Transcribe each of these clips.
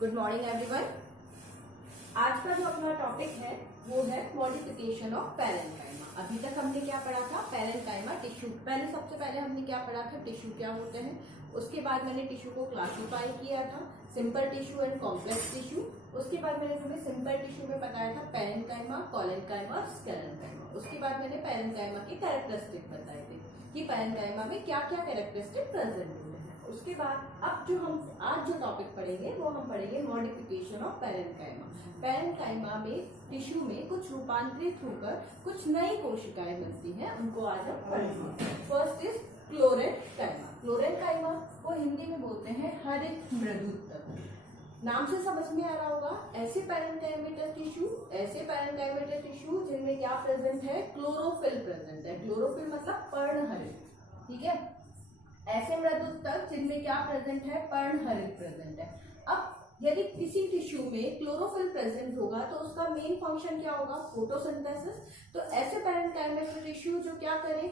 Good morning everyone. आज का जो अपना टॉपिक है वो है मॉडिफिकेशन ऑफ पैरेन्काइमा। अभी तक हमने क्या पढ़ा था? Parenchyma tissue. सबसे पहले हमने क्या पढ़ा था? टिश्यू क्या होते हैं। उसके बाद मैंने टिश्यू को क्लासिफाई किया था, simple tissue and complex tissue. उसके बाद मैंने तुम्हें सिंपल टिश्यू में बताया था पैरेन्काइमा, कोलेनकाइमा और स्क्लेरेन्काइमा। उसके बाद मैंने पैरेन्काइमा के कैरेक्टरिस्टिक बताए थे कि पैरेन्काइमा में क्या क्या कैरेक्टरिस्टिक प्रेजेंट होते हैं। उसके बाद अब जो हम आज जो टॉपिक पढ़ेंगे वो हम पढ़ेंगे मॉडिफिकेशन ऑफ पैरेन्काइमा। पैरेन्काइमा में टिश्यू में कुछ रूपांतरित होकर कुछ नई कोशिकाएं बनती हैं, उनको आज हम पढ़ेंगे। First is क्लोरेन्काइमा। क्लोरेन्काइमा को हिंदी में बोलते हैं हरित मृदुत्तक। नाम से समझ में आ रहा होगा, ऐसे पैरेन्काइमेटस टिश्यू जिनमें क्या प्रेजेंट है? क्लोरोफिल प्रेजेंट है। क्लोरोफिल मतलब पर्णहरित, ठीक है। ऐसे मृदुत्तक जिनमें क्या प्रेजेंट है? पर्णहरित प्रेजेंट है। अब यदि किसी टिश्यू में क्लोरोफिल प्रेजेंट होगा तो उसका मेन फंक्शन क्या होगा? फोटोसिंथेसिस। तो ऐसे पैरेन्काइमेटस टिश्यू जो क्या करें,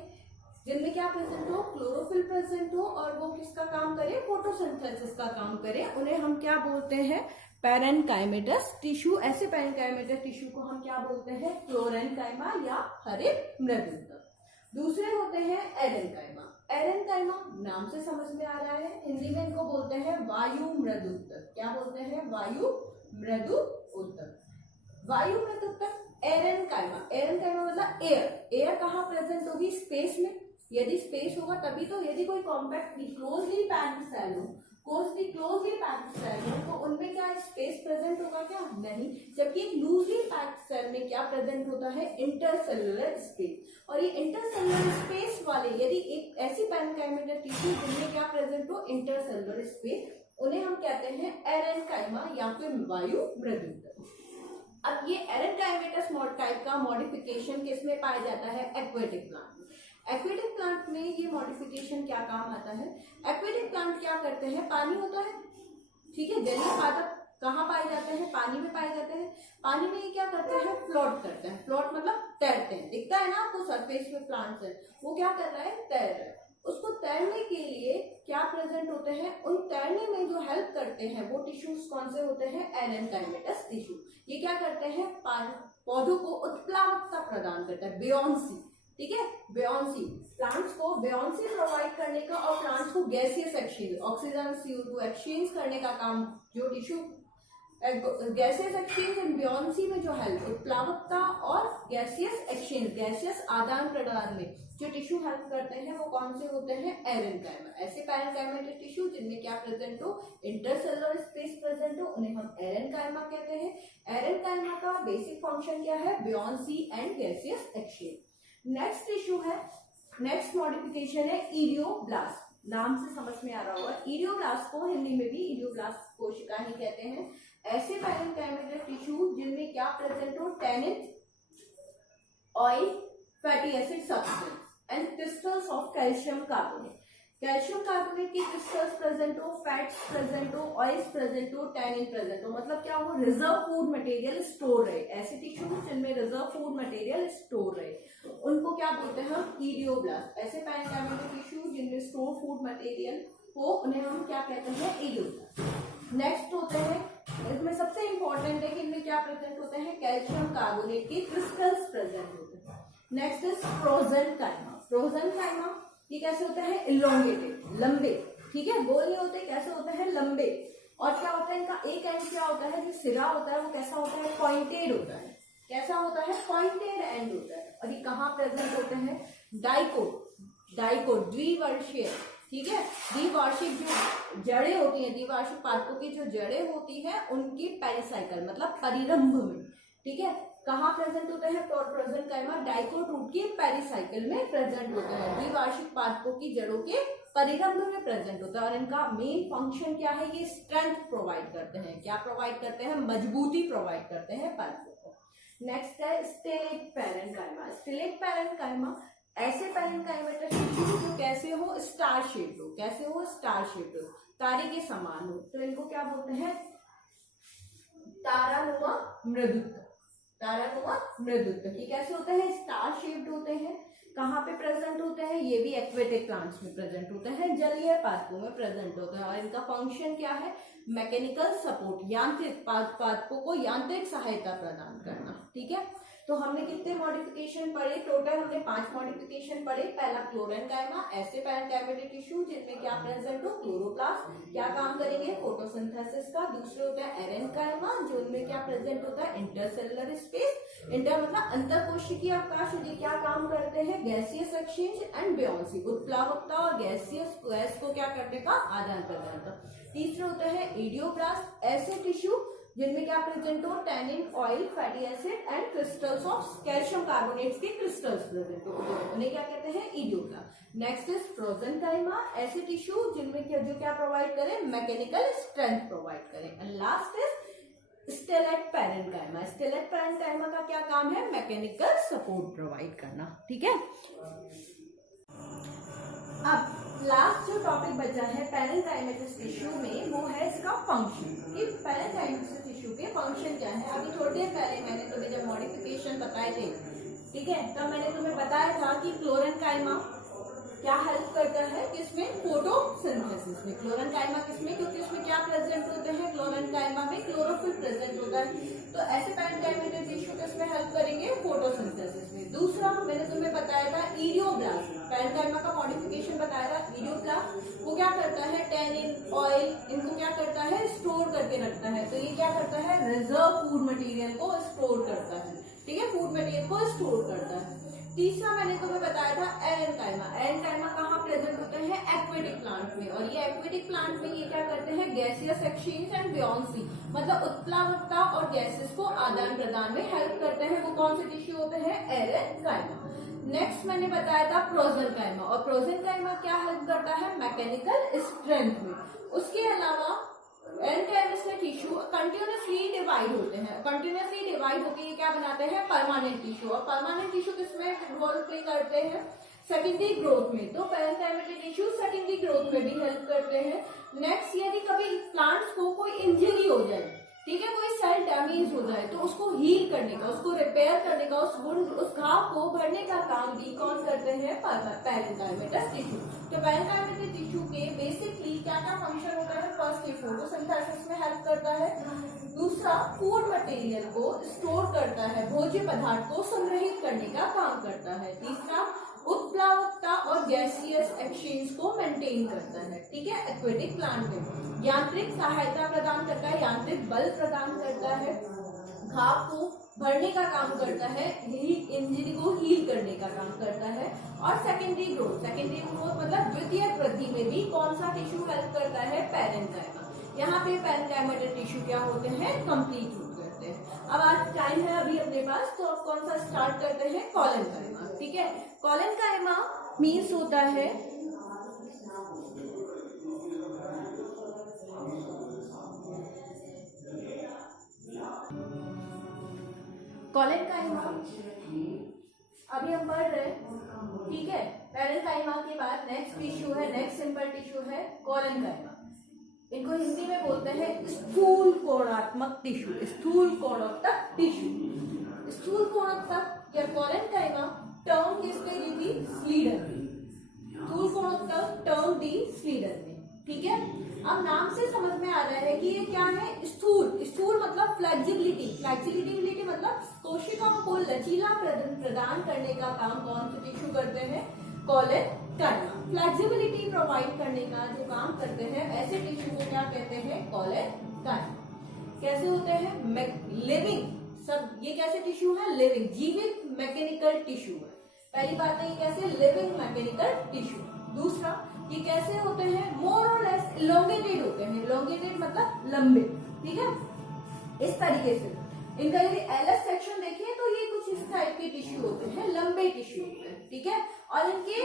जिनमें क्या प्रेजेंट हो? क्लोरोफिल प्रेजेंट हो और वो किसका काम करे? फोटोसिंथेसिस का काम करे, उन्हें हम क्या बोलते हैं? Parenchymatous tissue. ऐसे पैरेन्काइमेटस टिश्यू को हम क्या बोलते हैं? क्लोरेन्काइमा या हरित मृदुत्तक। दूसरे होते हैं एरेन्काइमा। एरेन्काइमा नाम से समझ में आ रहा है, हिंदी में इनको बोलते हैं वायु मृदुत्तक। क्या बोलते हैं? वायु मृदुत्तक। वायु मृदुत्तक एरेन्काइमा। एरेन्काइमा मतलब एयर। एयर कहाँ प्रेजेंट होगी? स्पेस में। यदि स्पेस होगा तभी तो, यदि कोई कॉम्पैक्ट क्लोजली पैक्ड सेल हो, तो उनमें क्या स्पेस प्रेजेंट होगा? क्या नहीं। जबकि एक लूजली पैक्ड सेल में क्या प्रेजेंट होता है? Intercellular space. और ये इंटरसेलुलर स्पेस वाले यदि एक ऐसी पैरेन्काइमेटस टिश्यू जिनमें क्या प्रेजेंट हो? इंटरसेलुलर स्पेस, उन्हें हम कहते हैं एरेन्काइमा या फिर वायु मृदुत्तक। अब ये एरेन्काइमेटस टाइप का मॉडिफिकेशन किसमें पाया जाता है? एक्वेटिक प्लांट में। एक्वेटिक प्लांट में ये मॉडिफिकेशन क्या काम आता है? एक्वेटिक प्लांट क्या करते हैं? पानी होता है, ठीक है। जलीय पादप कहाँ पाए जाते हैं? पानी में पाए जाते हैं। पानी में ये क्या करते हैं? फ्लोट करते हैं। फ्लोट मतलब तैरते हैं। दिखता है ना आपको सरफेस में प्लांट्स है, वो क्या कर रहा है? तैर रहा है। उसको तैरने के लिए क्या प्रेजेंट होते हैं? उन तैरने में जो हेल्प करते हैं वो टिश्यूज कौन से होते हैं? एरेन्काइमेटस टिश्यू। ये क्या करते हैं? पौधों को उत्प्लावकता प्रदान करता है, बियॉन्सी, ठीक है। बियॉन्सी, प्लांट्स को बियॉन्सी प्रोवाइड करने का और प्लांट्स को gaseous exchange, oxygen CO2 exchange करने का काम जो टिश्यू गैसियस एक्सचेंज एंड बियॉन्सी में जो हेल्प, उत्प्लावकता और गैसियस एक्सचेंज, गैसियस आदान प्रदान में जो टिश्यू हेल्प करते हैं वो कौन से होते हैं? एरेन्काइमा। ऐसे पैरेन्काइमेटस टिश्यू जिनमें क्या प्रेजेंट हो? इंटरसेलुलर स्पेस प्रेजेंट हो, उन्हें हम एरेन्काइमा कहते हैं। एरेन्काइमा का बेसिक फंक्शन क्या है? Buoyancy and gaseous exchange. Next tissue है, नेक्स्ट मॉडिफिकेशन है इडियोब्लास्ट। नाम से समझ में आ रहा होगा, इडियोब्लास्ट को हिंदी में भी इडियोब्लास्ट कोशिका ही कहते हैं। ऐसे पैरेन्काइमेटस टिश्यू जिनमें क्या प्रेजेंट हो? Tannin, oil, fatty acid substance and crystals of calcium carbonate. Calcium carbonate की क्रिस्टल्स प्रेजेंट हो, फैट्स प्रेजेंट हो, ऑयल्स प्रेजेंट हो, टैनिन प्रेजेंट हो। मतलब क्या हो? रिजर्व फूड मटेरियल स्टोर रहे। ऐसे टिश्यू जिनमें रिजर्व फूड मटेरियल स्टोर रहे उनको क्या बोलते हैं? हम इडियोब्लास्ट। ऐसे पैरेन्काइमेटस टिश्यू जिनमें स्टोर फूड मटेरियल हो उन्हें हम क्या कहते हैं? इडियोब्लास्ट। नेक्स्ट होते हैं, इसमें सबसे इंपॉर्टेंट है कि इनमें क्या प्रेजेंट होते हैं? कैल्शियम कार्बोनेट के क्रिस्टल्स प्रेजेंट होते हैं। Next is प्रोजेन्काइमा। प्रोजेन्काइमा ये कैसे होते हैं? इलोंगेटेड, लंबे, ठीक है। गोल नहीं होते, कैसे होते हैं? लंबे। और क्या होता है? इनका एक एंड क्या होता है? जो सिरा होता है वो कैसा होता है? पॉइंटेड होता है। कैसा होता है? पॉइंटेड एंड होता है। और ये कहाँ प्रेजेंट होते हैं? डाइकोट, द्विवर्षीय, ठीक है। द्विवार्षिक जो जड़ें होती हैं, द्विवार्षिक पादपों की जो जड़ें होती हैं उनकी पेरिसाइकल मतलब परिरंभ में, ठीक है। कहाँ प्रेजेंट होते हैं? प्रोजेन्काइमा डाइकोट रूट की पेरिसाइकल में प्रेजेंट होते हैं। द्विवार्षिक पादपों की जड़ों के परिरंभ में प्रेजेंट होता है। और इनका मेन फंक्शन क्या है? ये स्ट्रेंथ प्रोवाइड करते हैं। क्या प्रोवाइड करते हैं? मजबूती प्रोवाइड करते हैं पादपों को। नेक्स्ट है स्टेलेट पैरेन्काइमा। स्टेलेट पैरेन्काइमा ऐसे पैरेन्काइमेटस टिश्यू जो कैसे हो? स्टार शेप्ड हो। कैसे हो? स्टार शेप्ड हो, तारे के समान हो। तो इनको क्या बोलते हैं? तारानुमा मृदुत्तक। तारानुमा मृदुत्तक। ये कैसे होते हैं? स्टार शेप्ड होते हैं। कहाँ पे प्रेजेंट होते हैं, ये भी एक्वेटिक प्लांट्स में प्रेजेंट होते हैं, जलीय पादपों में प्रेजेंट होते हैं। और इनका फंक्शन क्या है, मैकेनिकल सपोर्ट, यांत्रिक पादपों को यांत्रिक सहायता प्रदान करना। ठीक है, तो हमने कितने मॉडिफिकेशन पढ़े, टोटल हमने 5 मॉडिफिकेशन पढ़े। पहला क्लोरेनकाइमा, ऐसे पैरेन्काइमेटिक टिश्यू जिनमें क्या प्रेजेंट हो, क्लोरोप्लास्ट, क्या काम करेंगे, फोटोसिंथेसिस का। दूसरे होता है एरेनकाइमा, जो उनमें क्या प्रेजेंट होता है, इंटरसेलुलर स्पेस, इंटर मतलब अंतरकोशिकीय अवकाश, ये क्या काम करते हैं, गैसियस एक्सचेंज एंड बुयांसी, उत्प्लावकता और गैसियस गैस को क्या करने का, आदान प्रदान का। तीसरा होता है इडियोब्लास्ट, ऐसे टिश्यू जिनमें क्या प्रेजेंट हो, tannin, oil, fatty acid and crystals of calcium carbonates के क्रिस्टल्स प्रेजेंट हो, उन्हें क्या कहते हैं, इडियोब्लास्ट। नेक्स्ट इज प्रोजेनकाइमा, ऐसे टिश्यू जिनमें जो क्या प्रोवाइड करें, मैकेनिकल स्ट्रेंथ प्रोवाइड करें। And last is stellate parenchyma, stellate parenchyma का क्या काम है, मैकेनिकल सपोर्ट प्रोवाइड करना। ठीक है, अब लास्ट जो टॉपिक बचा है पैरेन्काइमेटिक टिश्यू में, वो है इसका फंक्शन, कि पैरेन्काइमेटिक टिश्यू के फंक्शन क्या है। अभी थोड़ी देर पहले मैंने तुम्हें जब मॉडिफिकेशन बताए थे, ठीक है, तब मैंने तुम्हें बताया था कि क्लोरेनकाइमा क्या हेल्प करता है, किसमें, फोटोसिंथेसिस में। क्लोरेनकाइमा किसमें, क्योंकि इसमें क्या प्रेजेंट होते हैं, क्लोरेनकाइमा में क्लोरोफिल प्रेजेंट होता है, तो ऐसे पैरेन्काइमेटिक टिश्यू किसमें हेल्प करेंगे, फोटोसिंथेसिस में। दूसरा मैंने तुम्हें बताया था इडियोब्लास्ट, पैरेन्काइमा का मॉडिफिकेशन बताया था। इडियोब्लास्ट वो क्या करता है, टैनिन, ऑयल, इनको क्या करता है, स्टोर करके रखता है। तो ये क्या करता है, रिजर्व फूड मटेरियल को स्टोर करता है। ठीक है, फूड मटेरियल को स्टोर करता है। तीसरा मैंने तुम्हें बताया था एरेनकाइमा, एरेनकाइमा कहाँ प्रेजेंट होते हैं, एक्वेटिक प्लांट में। और ये एक्वेटिक प्लांट में ये क्या करते हैं, गैसियस एक्सचेंज एंड बुयांसी, मतलब उत्प्लावकता और गैसेस को आदान प्रदान में हेल्प करते हैं। वो कौन से टिश्यू होते हैं, एरेनकाइमा। नेक्स्ट मैंने बताया था प्रोजेनकाइमा, और प्रोजेनकाइमा क्या हेल्प करता है, मैकेनिकल स्ट्रेंथ में। उसके अलावा एरेनकाइमस में टिश्यू कंटिन्यूसली डिवाइड होते हैं, कंटिन्यूसली डिवाइड होकर ये क्या बनाते हैं, परमानेंट टिश्यू। और परमानेंट टिश्यू किसमें रोल प्ले करते हैं, सेकेंडरी ग्रोथ में। तो पैरेन्काइमेटिक टिश्यू सेकेंडरी ग्रोथ में भी हेल्प करते हैं। नेक्स्ट, यदि कभी प्लांट्स को कोई इंजरी हो जाए, ठीक है, कोई सेल डैमेज हो जाए, तो उसको हील करने का, उसको रिपेयर करने का, उस घाव को भरने का काम भी कौन करते हैं, पैरेन्काइमेटिक टिश्यू। तो पैरेन्काइमेटिक टिश्यू के बेसिकली क्या क्या फंक्शन होता है, फर्स्ट ये फोटोसिंथेसिस में हेल्प करता है, दूसरा फूड मटेरियल को स्टोर करता है, भोज्य पदार्थ को संग्रहित करने का काम करता है, तीसरा उत्प्लावकता और गैसियस एक्सचेंज को मेंटेन करता है। ठीक है, एक्वेटिक प्लांट में यांत्रिक सहायता प्रदान करता है, यांत्रिक बल प्रदान करता है, घाव को भरने का काम करता है, इंजरी को हील करने का काम करता है। और सेकेंडरी ग्रोथ, सेकेंडरी ग्रोथ मतलब द्वितीयक वृद्धि में भी कौन सा टिश्यू हेल्प करता है, पैरेन्काइमा। यहाँ पे पैरेन्काइमेटिक टिश्यू क्या होते हैं, कंप्लीट करते हैं। अब आज टाइम है अभी अपने पास, तो अब कौन सा स्टार्ट करते हैं, कोलेनकाइमा। ठीक है, कोलेनकाइमा मीन्स होता है कोलेनकाइमा, अभी हम पढ़ रहे हैं। ठीक है, पैरेन्काइमा के बाद नेक्स्ट टिश्यू है, नेक्स्ट सिंपल टिश्यू है कोलेनकाइमा। इनको हिंदी में बोलते हैं स्थूल कोणात्मक टिश्यू, स्थूल कोणात्मक टिश्यू। स्थूल कोणात्मक या कोलेनकाइमा टर्म किसने दी थी, स्लीडर ने। स्थूल कोणात्मक टर्म दी स्लीडर ने। ठीक है, अब नाम से समझ में आ रहा है कि ये क्या है, स्थूल। स्थूल मतलब फ्लेक्सिबिलिटी, फ्लेक्सिबिलिटी मतलब कोशिकाओं को लचीला प्रदान करने का काम कौन से टिश्यू करते हैं, कोलेनकाइमा। फ्लेक्सिबिलिटी प्रोवाइड करने का जो काम करते हैं ऐसे टिश्यू को क्या कहते हैं, कोलेनकाइमा। कैसे होते हैं, लिविंग, सब ये कैसे टिश्यू है, लिविंग, जीवित मैकेनिकल टिश्यू है। पहली बात है ये कैसे, लिविंग मैकेनिकल टिश्यू। दूसरा, ये कैसे होते हैं, मोर और लेस इलोंगेटेड होते हैं, इलोंगेटेड मतलब लंबे। ठीक है, इस तरीके से इनका यदि एलएस सेक्शन देखिए तो ये कुछ इस टाइप के टिश्यू होते हैं, लंबे टिश्यू होते हैं। ठीक है, और इनके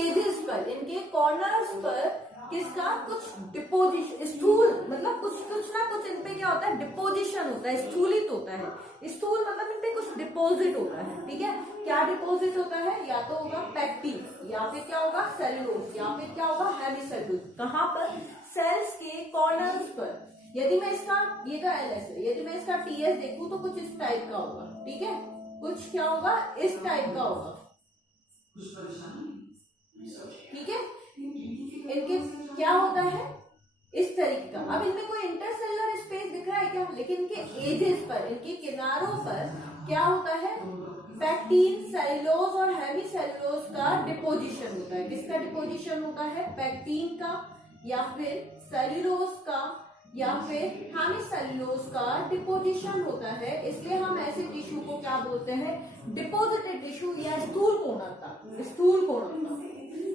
एजेस पर, इनके कॉर्नर्स पर किसका, कुछ डिपोजिशन, स्थूल मतलब कुछ ना कुछ इनपे क्या होता है, डिपोजिशन होता है, स्थूलित होता है। स्थूल मतलब इनपे कुछ डिपोजिट होता है। ठीक है, क्या डिपोजिट होता है, या तो होगा पैक्टिन, या फिर क्या होगा, सेलुलोज, या फिर क्या होगा, हेमिसेलुलोज। कहाँ पर, सेल्स के कॉर्नर्स पर। यदि मैं इसका, ये तो एलएस है, यदि मैं इसका टीएस देखूं तो कुछ इस टाइप का होगा। ठीक है, कुछ क्या होगा, इस टाइप का होगा। ठीक है, इनके क्या होता है इस तरीके का। अब इनमें कोई इंटरसेलुलर स्पेस दिख रहा है क्या? लेकिन इनके एजेस पर, इनके किनारों पर क्या होता है? पैक्टीन, सेलुलोज और हेमीसेलुलोज का डिपोजिशन होता है। किसका डिपोजिशन होता है? पैक्टीन का या फिर सेलुलोज का या फिर हेमीसेलुलोज का डिपोजिशन होता है। इसलिए हम ऐसे टिश्यू को क्या बोलते हैं? डिपोजिटेड टिश्यू या स्थूल कोणता, स्थूल कोणता।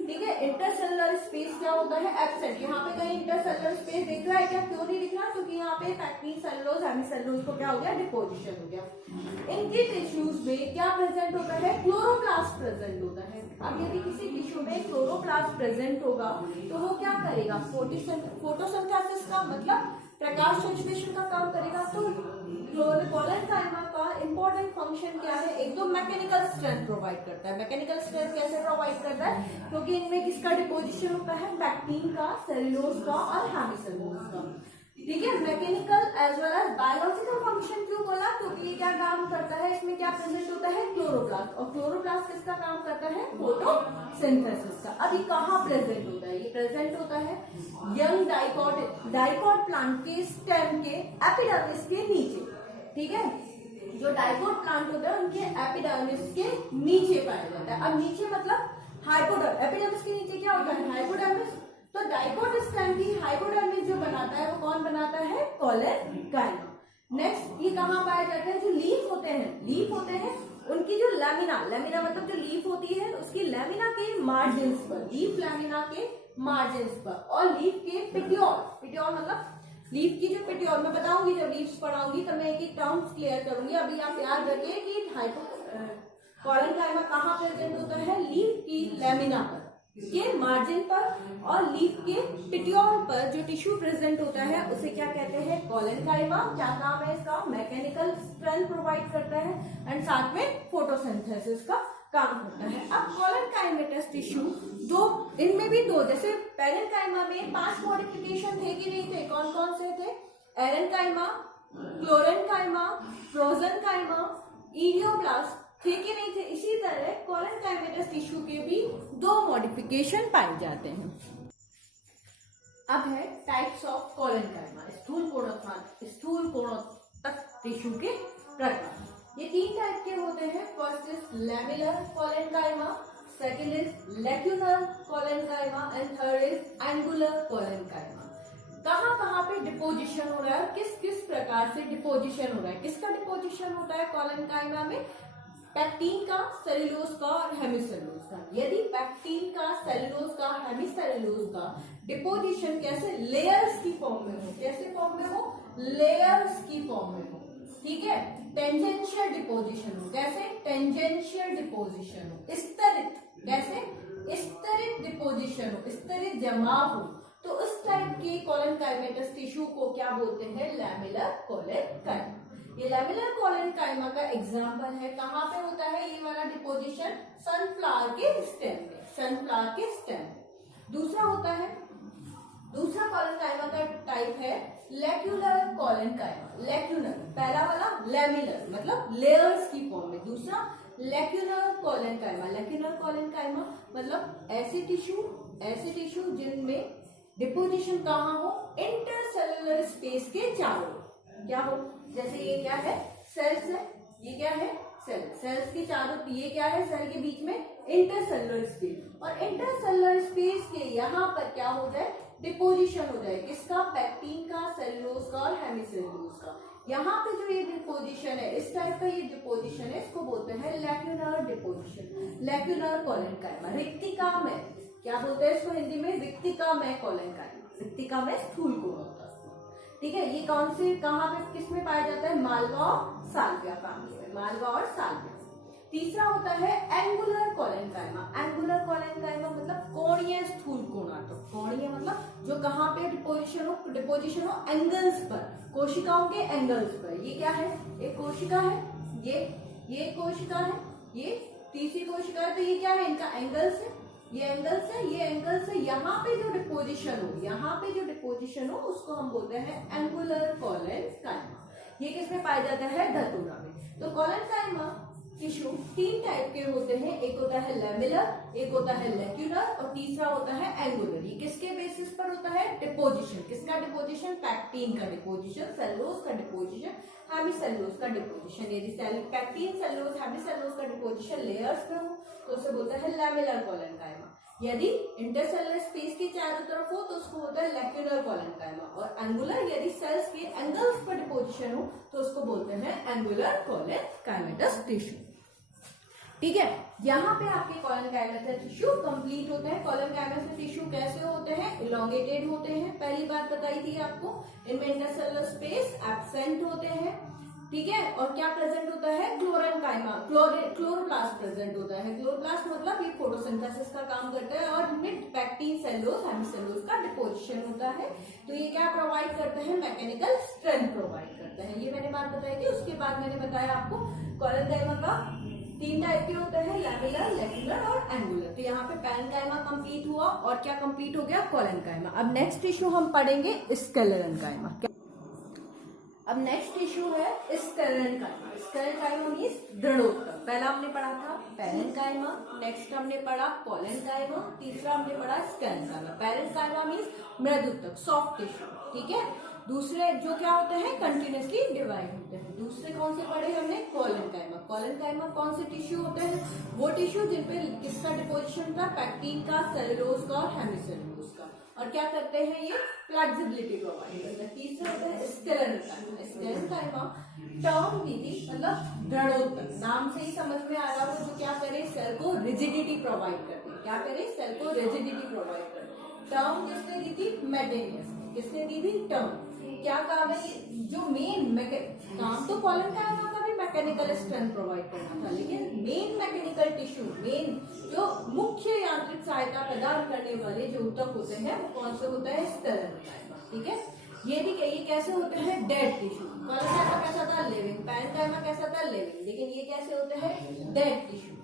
ठीक है, इंटरसेलुलर स्पेस क्या होता है? एब्सेंट। यहाँ पे कहीं इंटरसेलुलर स्पेस दिख रहा है क्या? क्यों नहीं दिख रहा? क्योंकि यहाँ पे पैक्टीन, सेलुलोज, हेमीसेलुलोज को क्या हो गया? डिपोजिशन हो गया। इनके टिश्यूज में क्या प्रेजेंट होता है? क्लोरोप्लास्ट प्रेजेंट होता है। अब यदि किसी टिश्यू में क्लोरोप्लास्ट प्रेजेंट होगा तो वो क्या करेगा? फोटोसिंथेसिस का मतलब प्रकाश संश्लेषण का काम करेगा। तो कोलेनकाइमा का इंपॉर्टेंट फंक्शन क्या है? एक तो मैकेनिकल स्ट्रेंथ प्रोवाइड करता है। मैकेनिकल स्ट्रेंथ कैसे प्रोवाइड करता है? क्योंकि इनमें किसका डिपोजिशन होता है? पैक्टीन का, सेलुलोज का और हेमीसेलुलोज का। ठीक है, mechanical as well as biological function क्यों बोला? क्योंकि ये क्या काम करता है? इसमें क्या प्रेजेंट होता है? क्लोरोप्लास्ट। और क्लोरोप्लास्ट किसका काम करता है? फोटोसिंथेसिस का। अब ये कहाँ प्रेजेंट होता है? ये प्रेजेंट होता है यंग डाइकॉट प्लांट के स्टेम के एपिडर्मिस के नीचे। ठीक है, जो डाइकोट प्लांट होता है उनके एपिडर्मिस के नीचे पाया जाता है। अब नीचे मतलब हाइपोडर्मिस। एपिडर्मिस के नीचे क्या होता है? हाइपोडर्मिस। तो डाइकोट स्टेम की हाइपोडर्मिस जो बनाता है वो कौन बनाता है? कोलेनकाइमा। नेक्स्ट, ये कहाँ पाया जाता है? जो लीफ होते हैं उनकी जो लैमिना मतलब जो लीफ होती है उसकी लैमिना के मार्जिन्स पर, लीफ लैमिना के मार्जिन्स पर, और लीफ के पिट्योल मतलब लीफ की जो पिट्योल, मैं बताऊंगी जब लीव्स पढ़ाऊंगी तो मैं एक एक टर्म्स क्लियर करूंगी। अभी आप याद रखिए कि कोलेनकाइमा कहाँ प्रेजेंट होता है? लीफ की लैमिना पर के मार्जिन पर और लीफ के पिट्योल पर जो टिश्यू प्रेजेंट होता है उसे क्या कहते हैं? कोलेनकाइमा। क्या काम है इसका? मैकेनिकल स्ट्रेंथ प्रोवाइड करता है एंड साथ में फोटोसिंथेसिस का काम करता है। अब कोलेनकाइमेटस टिश्यू दो, इनमें भी दो, जैसे पेरेन्काइमा में 5 मॉडिफिकेशन थे कि नहीं थे? कौन कौन से थे? एरेन्काइमा, क्लोरेन्काइमा, प्रोजेन्काइमा, इडियोब्लास्ट थे कि नहीं थे? इसी तरह कोलेनकाइमेटस टिश्यू के भी 2 मॉडिफिकेशन पाए जाते हैं। अब है टाइप्स ऑफ कोलेनकाइमा, स्थूल कोणोत्तक टिश्यू के प्रकार। ये 3 टाइप के होते हैं। First is lamellar collenchyma, second is lacunar collenchyma and third is angular collenchyma. कहाँ पे डिपोजिशन हो रहा है? किस किस प्रकार से डिपोजिशन हो रहा है? किसका डिपोजिशन होता है कोलेनकाइमा में? पैक्टीन का, सेलुलोज का और हेमीसेलुलोज का। यदि पैक्टीन का, सेलुलोज का, हेमीसेलुलोज का डिपोजिशन कैसे? लेयर्स की फॉर्म में हो। कैसे फॉर्म में हो? लेयर्स की फॉर्म में हो। ठीक है, टेंजेंशियल डिपोजिशन हो। कैसे? टेंजेंशियल डिपोजिशन हो। स्तरित, कैसे? स्तरित डिपोजिशन हो, स्तरित जमाव हो। तो उस टाइप के कोलेनकाइमेटस टिश्यू को क्या बोलते हैं? Lamellar collenchyma. ये लैमेलर कोलेनकाइमा का एग्जांपल है। कहाँ पे होता है ये वाला डिपोजिशन? सनफ्लावर के स्टेम में, सनफ्लावर के स्टेम में। दूसरा होता है, दूसरा कोलेनकाइमा का टाइप है लैक्यूलर कोलेनकाइमा। लैक्यूलर, पहला वाला लैमेलर मतलब लेयर्स की फॉर्म में, दूसरा लैक्यूलर कोलेनकाइमा। लैक्यूलर कोलेनकाइमा मतलब ऐसे टिश्यू जिनमें डिपोजिशन कहाँ हो? इंटरसेलुलर स्पेस के चारों क्या हो? जैसे ये क्या है? सेल्स है। ये क्या है? सेल्स के चारों, ये क्या है? सेल के बीच में इंटरसेलुलर स्पेस, और इंटरसेलुलर स्पेस के यहाँ पर क्या हो जाए? डिपोजिशन हो जाए। किसका? पैक्टीन का, सेलुलोज का और हेमीसेलुलोज का। यहाँ पे जो ये डिपोजिशन है, इस टाइप का ये डिपोजिशन है, इसको बोलते हैं लैक्यूलर डिपोजिशन, लैक्यूलर कोलेनकाइमा। रिक्तिका में क्या बोलते हैं इसको हिंदी में? रिक्तिका में कोलेनकाइमा, रिक्तिका में स्थूल कोणोत्तक। ठीक है, ये कौन से, कहाँ पे, किस में पाया जाता है? मालवा और साल्विया फैमिली में, मालवा और साल्विया। तीसरा होता है एंगुलर कोलेनकाइमा। एंगुलर कोलेनकाइमा मतलब कोणीय स्थूल कोणात्तक। कोणीय मतलब जो कहाँ पे डिपोजिशन हो? एंगल्स पर, कोशिकाओं के एंगल्स पर। ये क्या है? एक कोशिका है, ये कोशिका है, ये तीसरी कोशिका है। तो ये क्या है? इनका एंगल्स है, ये एंगल्स है, ये एंगल्स है। यहाँ पे जो डिपोजिशन हो उसको हम बोलते हैं एंगुलर कोलेनकाइमा। ये किसमें पाया जाता है? धतूरा में। तो कोलेनकाइमा टिश्यू 3 टाइप के होते हैं, एक होता है लैमेलर, एक होता है लैक्यूलर और तीसरा होता है एंगुलर। ये किसके बेसिस पर होता है? डिपोजिशन। किसका डिपोजिशन? पैक्टीन का डिपोजिशन, सेलुलोज का डिपोजिशन, हेमिसेलुलोज का डिपोजिशन। यदि पैक्टीन, सेलुलोज, हेमिसेलुलोज का डिपोजिशन लेयर्स में हो तो उसे बोलते हैं लैमेलर कोलेनकाइमा। यदि इंटरसेलुलर स्पेस के चारों तरफ हो तो उसको होता है लैक्यूलर कोलेनकाइमा। और एंगुलर यदि सेल्स के एंगल्स पर डिपोजिशन हो तो उसको बोलते हैं एंगुलर कोलेनकाइमेटस टिश्यू। ठीक है, यहाँ पे आपके कोलेनकाइमेटस टिश्यू कंप्लीट होते हैं। कोलेनकाइमेटस टिश्यू कैसे होते हैं? इलोंगेटेड होते हैं, पहली बात बताई थी आपको। इनमें इंटरसेलुलर स्पेस एब्सेंट होते हैं। ठीक है, और क्या प्रेजेंट होता है? क्लोरेनकाइमा, क्लोरोप्लास्ट प्रेजेंट होता है। क्लोरोप्लास्ट मतलब ये फोटोसिंथेसिस का काम करता है और इनमें पैक्टीन, सेलुलोज, हेमिसेलुलोज का डिपोजिशन होता है। तो ये क्या प्रोवाइड करते हैं? मैकेनिकल स्ट्रेंथ प्रोवाइड करते हैं। ये मैंने बात बताई थी। उसके बाद मैंने बताया आपको कोलेनकाइमा का 3 टाइप के होते हैं, लैमेलर, लैक्यूलर और एंगुलर। तो यहाँ पे पैरेन्काइमा कंप्लीट हुआ और क्या कंप्लीट हो गया? कोलेनकाइमा। अब नेक्स्ट टिश्यू हम पढ़ेंगे स्क्लेरेनकाइमा। अब नेक्स्ट इशू है स्क्लेरेनकाइमा। स्क्लेरेनकाइमा मींस दृढ़ोत्तक। पहला हमने पढ़ा था पैरेन्काइमा, नेक्स्ट हमने पढ़ा कोलेनकाइमा, तीसरा हमने पढ़ा स्क्लेरेनकाइमा। पैरेन्काइमा मींस मृदुत्तक, सॉफ्ट टिश्यू। ठीक है, दूसरे जो क्या होते हैं? कंटिन्यूसली डिवाइड होते हैं। दूसरे कौन से पढ़े हमने? कोलेनकाइमा। कोलेनकाइमा कौन से टिश्यू होते हैं? वो टिश्यू जिनपे किसका डिपोजिशन था? पैक्टीन का, सेलुलोज का और हेमिसेलुलोज का। और क्या करते हैं? ये फ्लेक्सिबिलिटी प्रोवाइड करते हैं। तीसरा होता है स्क्लेरेनकाइमा। स्क्लेरेनकाइमा टर्म भी थी, मतलब दृढ़ोत्तक। नाम से ही समझ में आ रहा हो जो क्या करे? सेल को रिजिडिटी प्रोवाइड करते हैं। क्या करे? सेल को रिजिडिटी प्रोवाइड करते हैं। टर्म किसने दी थी? मेटेनियस। किसने दी थी? टर्म। क्या काम है? ये जो मेन काम तो कोलेनकाइमा का भी मैकेनिकल स्ट्रेंथ प्रोवाइड करना था, लेकिन मेन मैकेनिकल टिश्यू, मेन जो मुख्य यांत्रिक सहायता प्रदान करने वाले जो ऊतक होते हैं वो कौन से होता है? स्क्लेरेनकाइमा। ठीक है, ये भी ये कैसे होते हैं? Dead tissue. कोलेनकाइमा कैसा था? लिविंग। पैरेन्काइमा कैसा था? लिविंग। लेकिन ये कैसे होते हैं? डेड टिश्यू,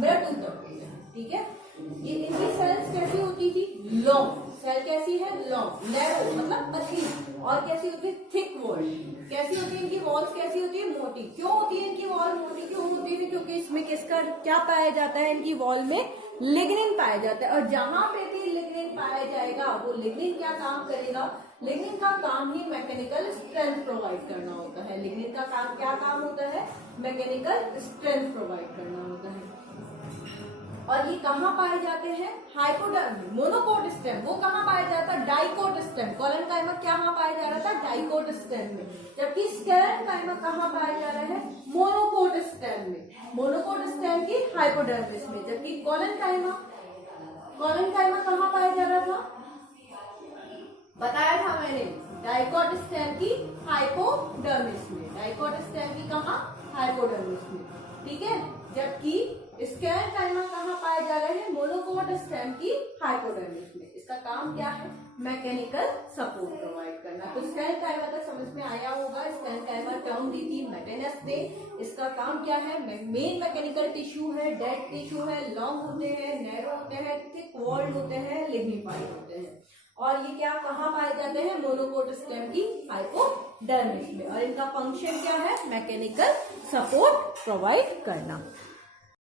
मृत ऊतक होते हैं। ठीक है, ये इनकी सेल्स कैसी होती थी? लॉन्ग। सेल कैसी है? लॉन्ग। नैरो मतलब पतली। और कैसी होती है? Thick wall. कैसी होती है इनकी वॉल्स? कैसी होती है? मोटी। क्यों होती है इनकी वॉल मोटी? क्यों होती है? क्योंकि इसमें किसका क्या पाया जाता है? इनकी वॉल में लिग्निन पाया जाता है। और जहां पे भी लिग्निन पाया जाएगा वो लिग्निन क्या काम करेगा? लिग्निन का काम ही मैकेनिकल स्ट्रेंथ प्रोवाइड करना होता है। लिग्निन का काम क्या काम होता है? मैकेनिकल स्ट्रेंथ प्रोवाइड करना होता है। और ये कहाँ पाए जाते हैं? हाइपोडर्म में। मोनोकोट स्टेम वो कहाँ पाया जाता है? Dicot stem. कोलेनकाइमा कहाँ पाया जा रहा था? डाइकोट स्टेम में। जबकि स्क्लेरेनकाइमा कहाँ पाया जा रहा है? मोनोकोट स्टेम में। मोनोकोट स्टेम की हाइपोडर्मिस में। जबकि कोलेनकाइमा कहाँ पाया जा रहा था? बताया था मैंने, डाइकोट स्टेम की हाइपोडर्मिस में। डाइकोट स्टेम की कहाँ? हाइपोडर्मिस में। ठीक है, जबकि स्क्लेरेनकाइमा कहाँ पाए जा रहे हैं? मोनोकोट स्टेम की हाइपोडर्मिस में। इसका काम क्या है? मैकेनिकल सपोर्ट प्रोवाइड करना। तो स्क्लेरेनकाइमा तक समझ में आया होगा। स्क्लेरेनकाइमा टर्म दी थी मेटेनस ने। इसका काम क्या है? मेन मैकेनिकल टिश्यू है, डेड टिश्यू है, लॉन्ग होते हैं, नैरो होते हैं, थिक वॉल्ड होते हैं, लिग्निफाइड होते हैं। और ये क्या कहाँ पाए जाते हैं? मोनोकोट स्टेम की हाइपोडर्मिस में। और इनका फंक्शन क्या है? मैकेनिकल सपोर्ट प्रोवाइड करना।